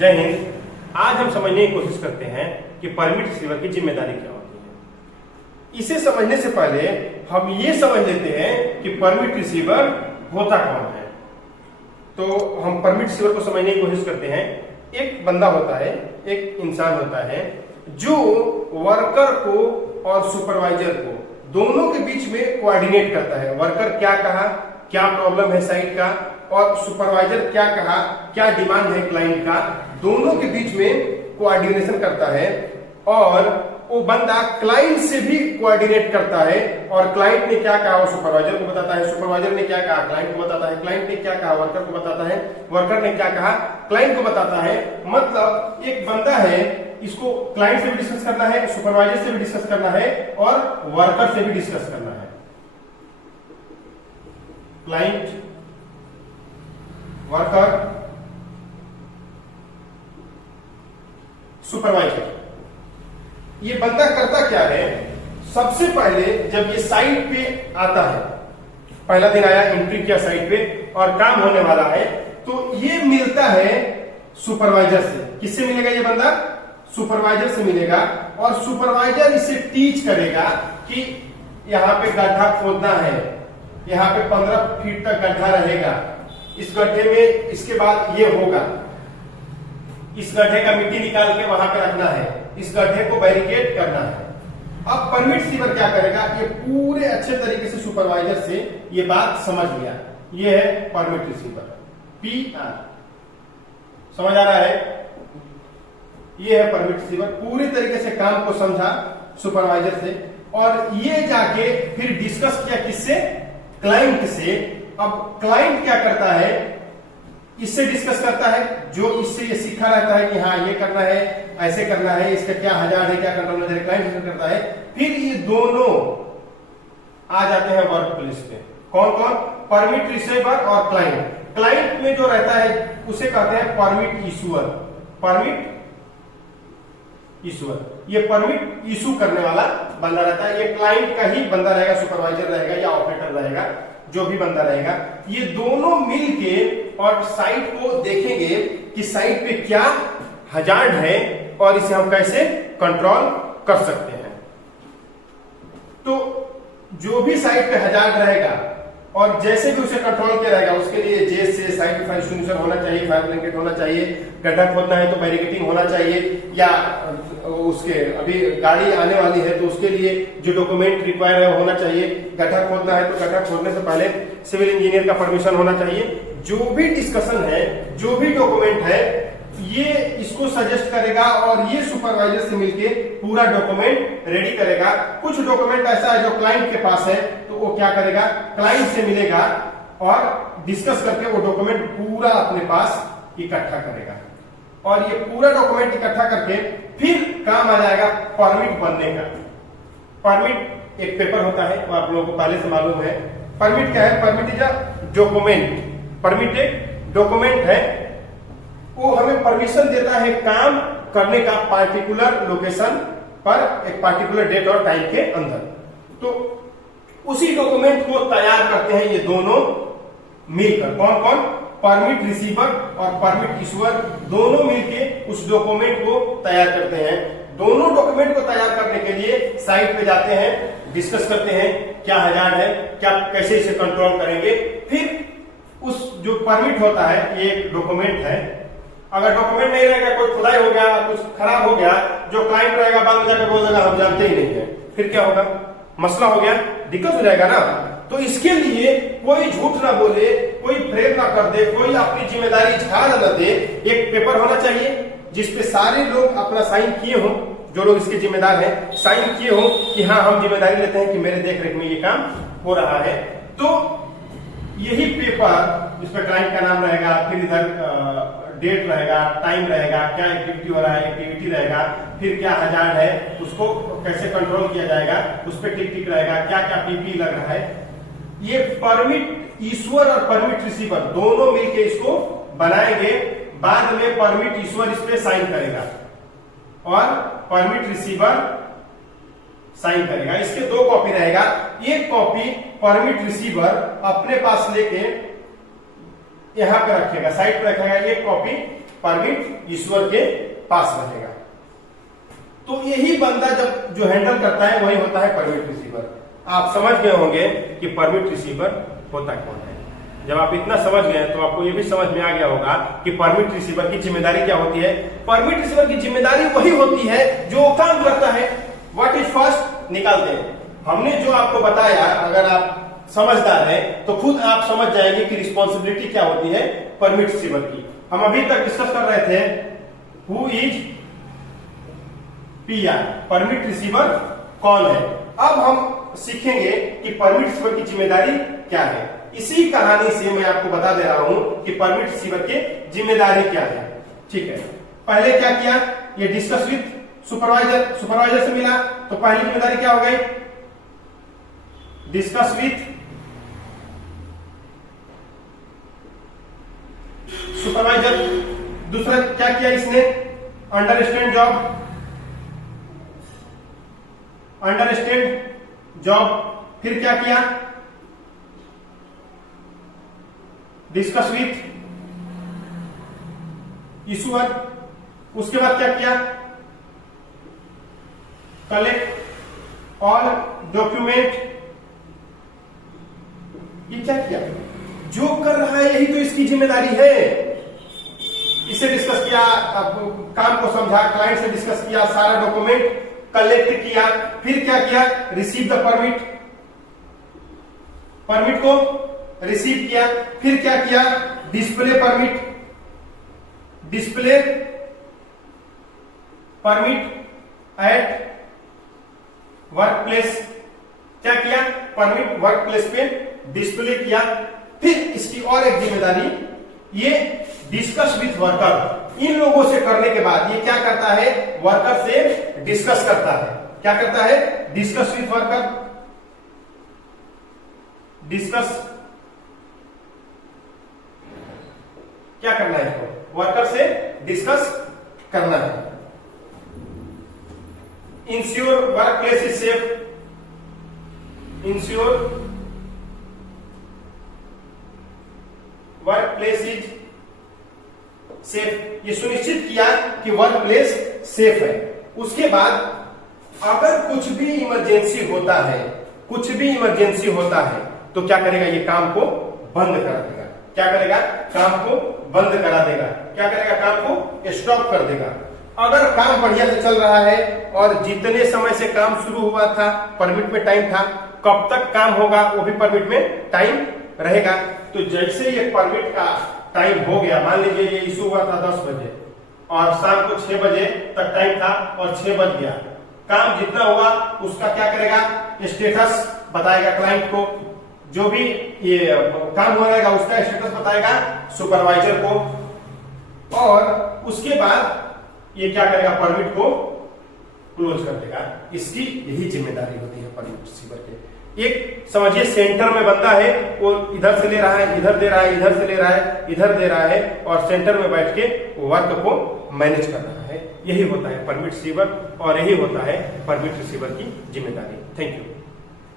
जय हिंद। आज हम समझने की कोशिश करते हैं कि परमिट रिसीवर की जिम्मेदारी क्या होती है। इसे समझने से पहले हम ये समझ लेते हैं कि परमिट रिसीवर होता कौन है। तो हम परमिट रिसीवर को समझने की कोशिश करते हैं। एक बंदा होता है, एक इंसान होता है जो वर्कर को और सुपरवाइजर को दोनों के बीच में कोऑर्डिनेट करता है। वर्कर क्या कहा, क्या प्रॉब्लम है साइट का, और सुपरवाइजर क्या कहा, क्या डिमांड है क्लाइंट का, दोनों के बीच में कोऑर्डिनेशन करता है। और वो बंदा क्लाइंट से भी कोऑर्डिनेट करता है, और क्लाइंट ने क्या कहा वो सुपरवाइजर को बताता है, सुपरवाइजर ने क्या कहा क्लाइंट को बताता है, क्लाइंट ने क्या कहा वर्कर को बताता है, वर्कर ने क्या कहा क्लाइंट को बताता है। मतलब एक बंदा है, इसको क्लाइंट से भी डिस्कस करना है, सुपरवाइजर से भी डिस्कस करना है, और वर्कर से भी डिस्कस करना है। Client, worker, supervisor. ये बंदा करता क्या है, सबसे पहले जब ये साइट पे आता है, पहला दिन आया, एंट्री किया साइट पे और काम होने वाला है, तो ये मिलता है सुपरवाइजर से। किससे मिलेगा ये बंदा? सुपरवाइजर से मिलेगा, और सुपरवाइजर इसे टीच करेगा कि यहां पे गड्ढा खोदना है, यहां पे 15 फीट तक गड्ढा रहेगा, इस गड्ढे में इसके बाद ये होगा, इस गड्ढे का मिट्टी निकाल के वहां पे रखना है, इस गड्ढे को बैरिकेड करना है। अब परमिट रिसीवर क्या करेगा, ये पूरे अच्छे तरीके से सुपरवाइजर से ये बात समझ लिया। ये है परमिट रिसीवर, PR। समझ आ रहा है? ये है परमिट रिसीवर, पूरे तरीके से काम को समझा सुपरवाइजर से, और ये जाके फिर डिस्कस किया किससे? क्लाइंट से। अब क्लाइंट क्या करता है, इससे डिस्कस करता है, जो इससे ये सीखा रहता है कि हाँ ये करना है, ऐसे करना है, इसका क्या हजार है, क्या कंट्रोल है, क्लाइंट करता है। फिर ये दोनों आ जाते हैं वर्क प्लेस पे। कौन कौन? परमिट रिसीवर और क्लाइंट। क्लाइंट में जो रहता है उसे कहते हैं परमिट इशूअर। परमिट इशूअर, ये परमिट इशू करने वाला बंदा रहता है। ये क्लाइंट का ही बंदा रहेगा, सुपरवाइजर रहेगा या ऑपरेटर रहेगा, जो भी बंदा रहेगा। ये दोनों मिलके और साइट को देखेंगे कि साइट पे क्या हजार्ड है और इसे हम कैसे कंट्रोल कर सकते हैं। तो जो भी साइट पे हजार्ड रहेगा और जैसे भी उसे कंट्रोल किया रहेगा, उसके लिए जैसे साइट फायर एक्सटिंग्विशर होना चाहिए, फायर ब्लैंकेट होना चाहिए, गड्ढा खोदना है तो बैरिकेडिंग होना चाहिए, या उसके अभी गाड़ी आने वाली है तो उसके लिए जो डॉक्यूमेंट रिक्वायर है होना चाहिए, गड्ढा खोदना है तो गड्ढा खोदने से पहले सिविल इंजीनियर का परमिशन होना चाहिए। जो भी डिस्कशन है, जो भी डॉक्यूमेंट है, ये इसको सजेस्ट करेगा और ये सुपरवाइजर से मिलके पूरा डॉक्यूमेंट रेडी करेगा। कुछ डॉक्यूमेंट ऐसा है जो क्लाइंट के पास है, तो वो क्या करेगा, क्लाइंट से मिलेगा और डिस्कस करके वो डॉक्यूमेंट पूरा अपने पास इकट्ठा करेगा, और ये पूरा डॉक्यूमेंट इकट्ठा करके फिर काम आ जाएगा परमिट बनने का। परमिट एक पेपर होता है, वो आप लोगों को पहले से मालूम है। परमिट क्या है? Permit is a document. Permit एक डॉक्यूमेंट है, वो हमें परमिशन देता है काम करने का पार्टिकुलर लोकेशन पर एक पार्टिकुलर डेट और टाइम के अंदर। तो उसी डॉक्यूमेंट को तैयार करते हैं ये दोनों मिलकर। कौन कौन? परमिट रिसीवर और परमिट इशूअर दोनों मिलके उस डॉक्यूमेंट को तैयार करते हैं। दोनों डॉक्यूमेंट को तैयार करने के लिए साइट पे जाते हैं, डिस्कस करते हैं क्या हजार्ड है, क्या कैसे इसे कंट्रोल करेंगे। फिर उस जो परमिट होता है, ये एक डॉक्यूमेंट है, अगर डॉक्यूमेंट नहीं रहेगा, कोई खुदाई हो गया, कुछ खराब हो गया, जो क्लाइंट रहेगा बाद में जाकर बोल देगा हम जानते ही नहीं है, फिर क्या होगा? मसला हो गया, दिक्कत हो जाएगा ना। तो इसके लिए कोई झूठ ना बोले, कोई फ्रेम ना कर दे, कोई अपनी जिम्मेदारी झाड़ न दे। एक पेपर होना चाहिए जिसपे सारे लोग अपना साइन किए हों, जो लोग इसके जिम्मेदार हैं साइन किए हों कि हाँ हम जिम्मेदारी लेते हैं कि मेरे देखरेख में ये काम हो रहा है। तो यही पेपर, इस पर क्लाइंट का नाम रहेगा, फिर इधर डेट रहेगा, टाइम रहेगा, क्या एक्टिविटी हो रहा है, एक्टिविटी रहेगा, फिर क्या हजार्ड है, उसको कैसे कंट्रोल किया जाएगा, उस पर टिक टिक रहेगा, क्या क्या PP लग रहा है। ये परमिट इशूअर और परमिट रिसीवर दोनों मिलके इसको बनाएंगे। बाद में परमिट इशूअर इस पे साइन करेगा और परमिट रिसीवर साइन करेगा। इसके दो कॉपी रहेगा। एक कॉपी परमिट रिसीवर अपने पास लेके यहां पे रखेगा, साइड पे रखेगा, एक कॉपी परमिट ईश्वर के पास रहेगा। तो यही बंदा जब जो हैंडल करता है वही होता है परमिट रिसीवर। आप समझ गए होंगे कि परमिट रिसीवर होता कौन है। जब आप इतना समझ गए तो आपको ये भी समझ में आ गया होगा कि परमिट रिसीवर की जिम्मेदारी क्या होती है। परमिट रिसीवर की जिम्मेदारी वही होती है जो काम करता है। व्हाट इज फर्स्ट निकालते हैं। हमने जो आपको बताया, अगर आप समझदार हैं तो खुद आप समझ जाएंगे कि रिस्पॉन्सिबिलिटी क्या होती है परमिट रिसीवर की। हम अभी तक डिस्कस कर रहे थे who is PR, permit receiver कौन है। अब हम सीखेंगे कि परमिट रिसीवर की जिम्मेदारी क्या है। इसी कहानी से मैं आपको बता दे रहा हूं कि परमिट रिसीवर की जिम्मेदारी क्या है। ठीक है, पहले क्या किया, ये डिस्कस विद सुपरवाइजर, सुपरवाइजर से मिला तो पहली जिम्मेदारी क्या हो गई, डिस्कस विद सुपरवाइजर। दूसरा क्या किया इसने, अंडरस्टैंड जॉब, अंडरस्टैंड जॉब। फिर क्या किया, डिस्कस विथ इशूअर। उसके बाद क्या किया, कलेक्ट ऑल डॉक्यूमेंट। ये क्या किया, जो कर रहा है यही तो इसकी जिम्मेदारी है। इसे डिस्कस किया, काम को समझा, क्लाइंट से डिस्कस किया, सारा डॉक्यूमेंट कलेक्ट किया। फिर क्या किया, रिसीव द परमिट, परमिट को रिसीव किया। फिर क्या किया, display permit, display permit at work place. क्या किया, परमिट वर्क प्लेस पे डिस्प्ले किया। फिर इसकी और एक जिम्मेदारी, ये डिस्कस विथ वर्कर। इन लोगों से करने के बाद ये क्या करता है, वर्कर से डिस्कस करता है। क्या करता है, डिस्कस विथ वर्कर, डिस्कस। क्या करना है इसको, वर्कर से डिस्कस करना है। Ensure work place is safe, ensure work place is safe. ये सुनिश्चित किया कि वर्क प्लेस सेफ है। उसके बाद अगर कुछ भी इमरजेंसी होता है, कुछ भी इमरजेंसी होता है तो क्या करेगा, ये काम को बंद करा देगा। क्या करेगा, काम को बंद करा देगा। क्या करेगा, काम को स्टॉप कर देगा। अगर काम बढ़िया से चल रहा है और जितने समय से काम शुरू हुआ था, परमिट में टाइम था, कब तक काम होगा वो भी परमिट में टाइम रहेगा। तो जैसे ये परमिट का टाइम हो गया, मान लीजिए ये इशू हुआ था 10 बजे और शाम को 6 बजे तक टाइम था और 6 बज गया, काम जितना हुआ उसका क्या करेगा, स्टेटस बताएगा क्लाइंट को। जो भी ये काम हो रहेगा उसका स्टेटस बताएगा सुपरवाइजर को। और उसके बाद ये क्या करेगा, परमिट को क्लोज कर देगा। इसकी यही जिम्मेदारी होती है परमिट रिसीवर के। एक समझिए सेंटर में बंदा है, वो इधर से ले रहा है, इधर दे रहा है, इधर से ले रहा है, इधर दे रहा है और सेंटर में बैठ के वर्क को मैनेज कर रहा है। यही होता है परमिट रिसीवर और यही होता है परमिट रिसीवर की जिम्मेदारी। Thank you.